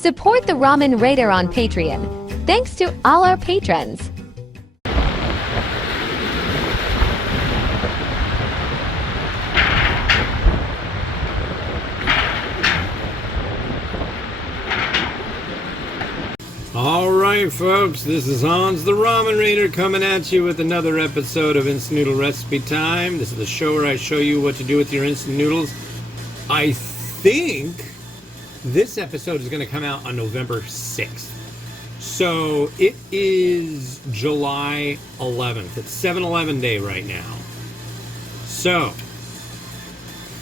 Support the Ramen Raider on Patreon. Thanks to all our patrons. Alright folks, this is Hans the Ramen Raider coming at you with another episode of Instant Noodle Recipe Time. This is the show where I show you what to do with your instant noodles. I think this episode is going to come out on November 6th. So it is July 11th. It's 7-Eleven day right now. So,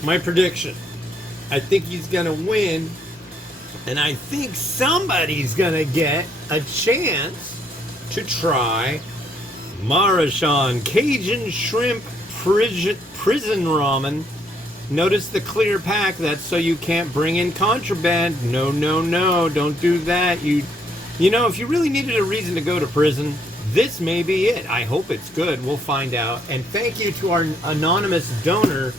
my prediction. I think he's going to win. And I think somebody's gonna get a chance to try Maruchan Cajun Shrimp Prison Ramen. Notice the clear pack. That's so you can't bring in contraband. No, no, no. Don't do that. You know, if you really needed a reason to go to prison, this may be it. I hope it's good. We'll find out. And thank you to our anonymous donor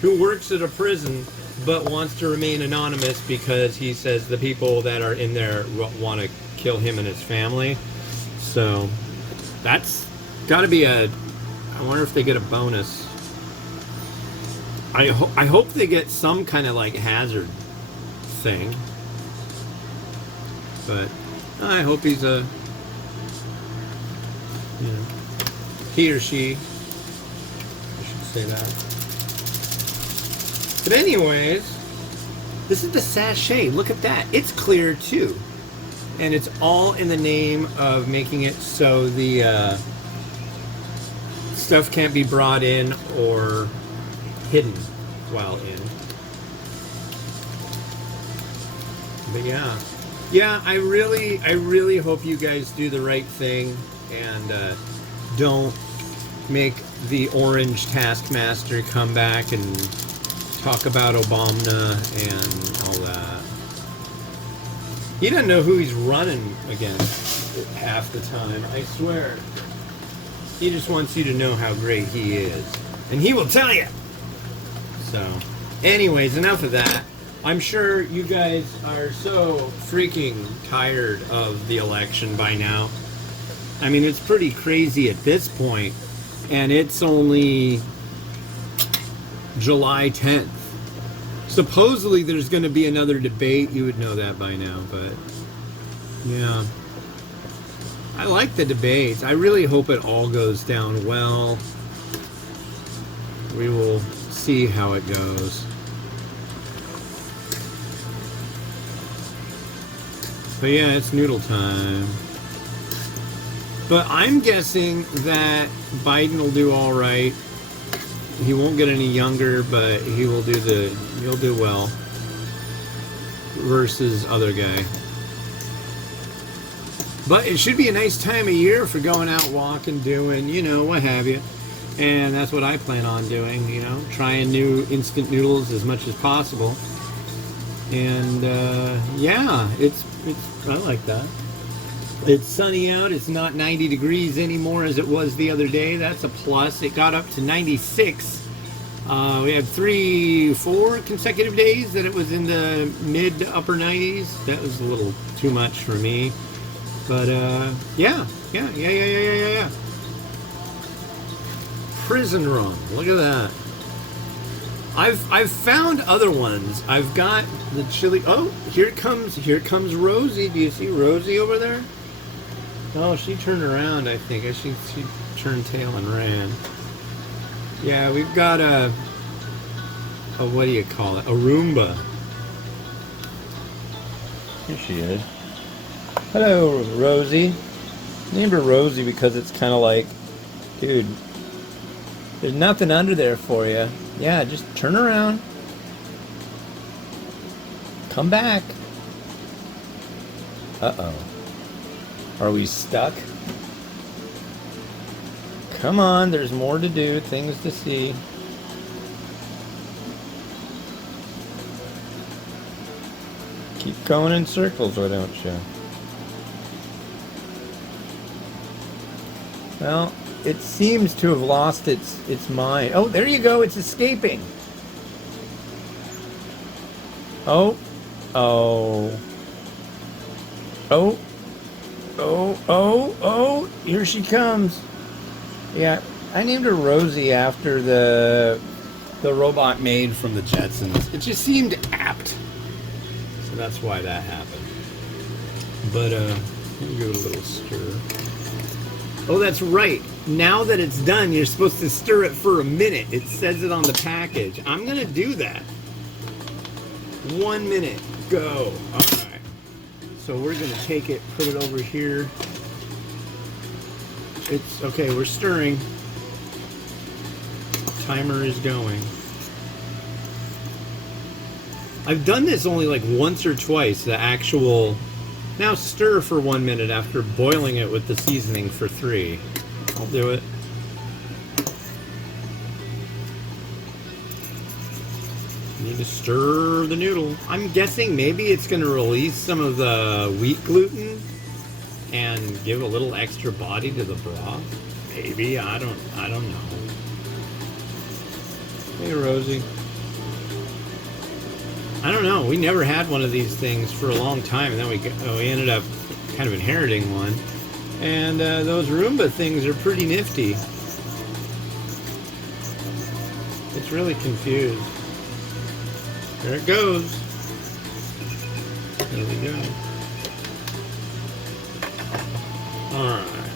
who works at a prison but wants to remain anonymous because he says the people that are in there want to kill him and his family. So that's got to be I wonder if they get a bonus. I hope they get some kind of like hazard thing. But I hope he's he or she. I should say that. But anyways, this is the sachet. Look at that. It's clear too. And it's all in the name of making it so the stuff can't be brought in or hidden while in. But yeah. Yeah, I really hope you guys do the right thing and don't make the orange taskmaster come back and talk about Obama and all that. He doesn't know who he's running against half the time, I swear. He just wants you to know how great he is. And he will tell you! So, anyways, enough of that. I'm sure you guys are so freaking tired of the election by now. I mean, it's pretty crazy at this point, and it's only July 10th. Supposedly there's going to be another debate. You would know that by now, but yeah. I like the debates. I really hope it all goes down well. We will see how it goes. But yeah, it's noodle time. But I'm guessing that Biden will do all right. He won't get any younger, but he'll do well versus other guy. But it should be a nice time of year for going out walking, doing, what have you. And that's what I plan on doing, trying new instant noodles as much as possible. And yeah, it's I like that. It's sunny out. It's not 90 degrees anymore as it was the other day. That's a plus. It got up to 96. We had 3-4 consecutive days that it was in the mid to upper 90s. That was a little too much for me. But yeah. Prison Run. Look at that. I've found other ones. I've got the chili. Oh, here comes Rosie. Do you see Rosie over there? Oh, she turned around, I think. She turned tail and ran. Yeah, we've got a what do you call it? A Roomba. Here she is. Hello, Rosie. Named her Rosie because it's kind of like, dude, there's nothing under there for you. Yeah, just turn around. Come back. Uh-oh. Are we stuck? Come on, there's more to do, things to see. Keep going in circles, why don't you? Well, it seems to have lost its mind. Oh, there you go, it's escaping. Oh. Oh, oh, here she comes. Yeah, I named her Rosie after the robot maid from the Jetsons. It just seemed apt. So that's why that happened. But, let me give it a little stir. Oh, that's right. Now that it's done, you're supposed to stir it for a minute. It says it on the package. I'm going to do that. 1 minute. Go. All right. So we're going to take it, put it over here. It's okay. We're stirring. Timer is going. I've done this only like once or twice, the actual... Now stir for 1 minute after boiling it with the seasoning for 3. I'll do it. Need to stir the noodle. I'm guessing maybe it's going to release some of the wheat gluten and give a little extra body to the broth. Maybe. I don't know. Hey, Rosie. I don't know. We never had one of these things for a long time, and then we ended up kind of inheriting one. And those Roomba things are pretty nifty. It's really confused. There it goes. There we go. Alright.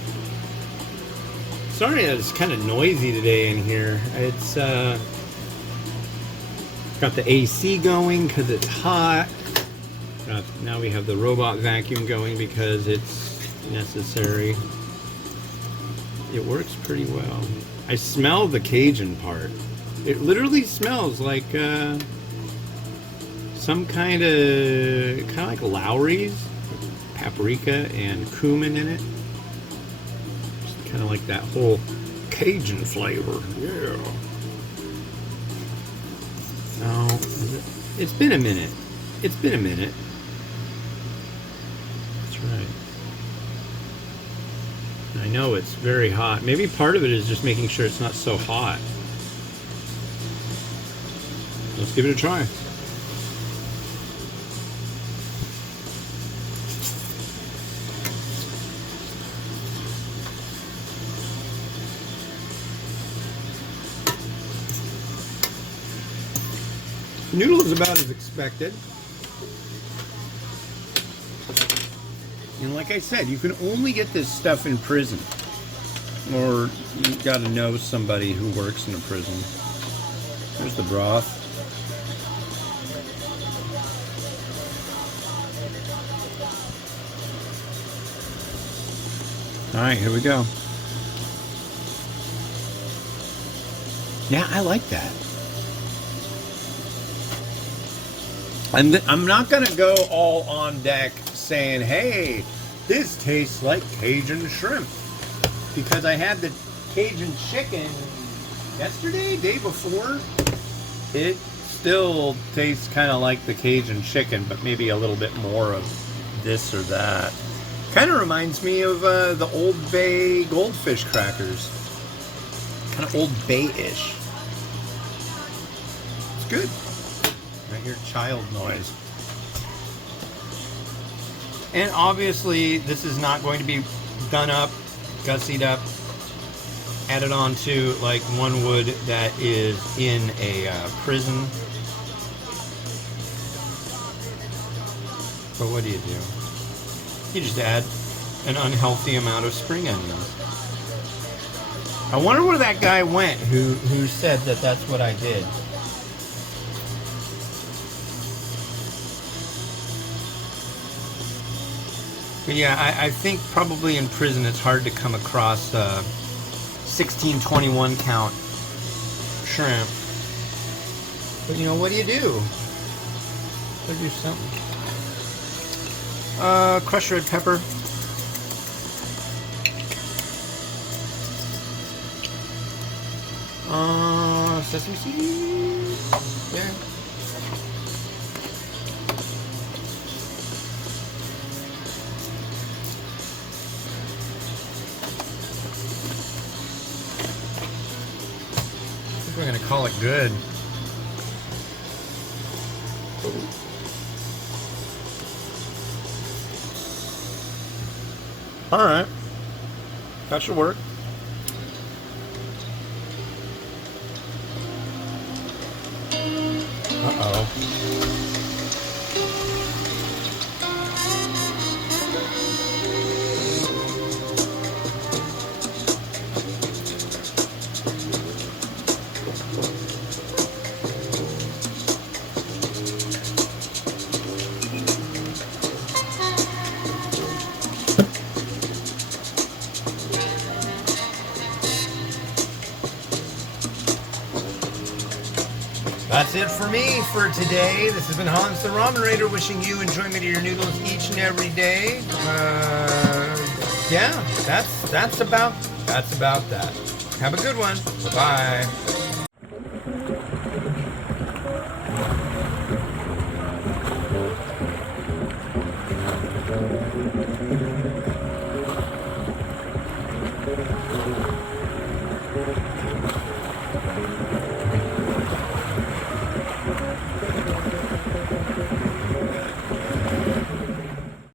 Sorry that it's kind of noisy today in here. It's got the AC going because it's hot. Now we have the robot vacuum going because it's necessary. It works pretty well. I smell the Cajun part. It literally smells like some kind of like Lowry's, paprika and cumin in it. Just kind of like that whole Cajun flavor. Yeah. Oh, it's been a minute. It's been a minute. That's right. I know it's very hot. Maybe part of it is just making sure it's not so hot. Let's give it a try. Noodle is about as expected. And like I said, you can only get this stuff in prison. Or you've got to know somebody who works in a prison. There's the broth. Alright, here we go. Yeah, I like that. I'm not going to go all on deck saying, hey, this tastes like Cajun shrimp. Because I had the Cajun chicken yesterday, day before. It still tastes kind of like the Cajun chicken, but maybe a little bit more of this or that. Kind of reminds me of the Old Bay goldfish crackers. Kind of Old Bay-ish. It's good. I hear child noise. And obviously, this is not going to be done up, gussied up, added on to like one would that is in a prison. But what do? You just add an unhealthy amount of spring onions. I wonder where that guy went who said that that's what I did. But yeah, I think probably in prison it's hard to come across 1621 count shrimp. But you know, what do? Gotta do something. Crushed red pepper. Sesame seeds. Yeah. We're gonna call it good. All right. That should work. Uh-oh. That's it for me for today. This has been Hans the Ramen Raider wishing you enjoyment of your noodles each and every day. Yeah, that's about that. Have a good one. Bye-bye.